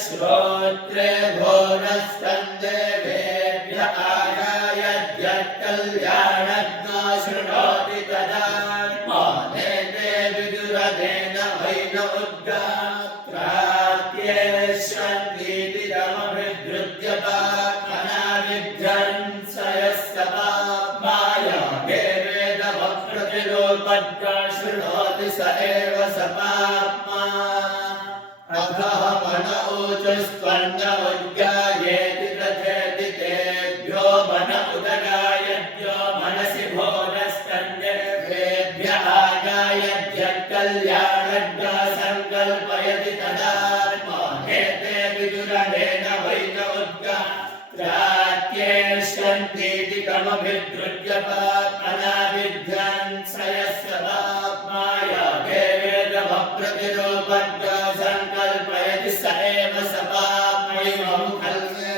श्रोत्रे भोरस्कन्देवेभ्य आगायद्यत्कल्याणज्ञो शृणोति तदा मानेते विदुरदेन वैन उद्गात्रात्येष्यन्तीति तमभिद्रुत्य पाप्मनाविध्यन् स यस्य पाप्मायागे वेदवक्प्रतिरूपद्गा शृणोति स एव स पाप्मा अधः मन ऊचुस्त्वन्न उद्गायेति तथेति तेभ्यो मन उदगायद्यो मनसि भोरस्कन्देभ्य आगायद्यत्कल्याणज्ञो सङ्कल्पयति तदा मानेते विदुरदेन वैन उद्गात्रात्येष्यन्तीति तमभिद्रुत्य पाप्मनाविध्यन् स यस्य पाप्मायागे वेदवक्प्रतिरूपद्गा सङ्कल्पयति स एव स पाप्मैवं कल्पते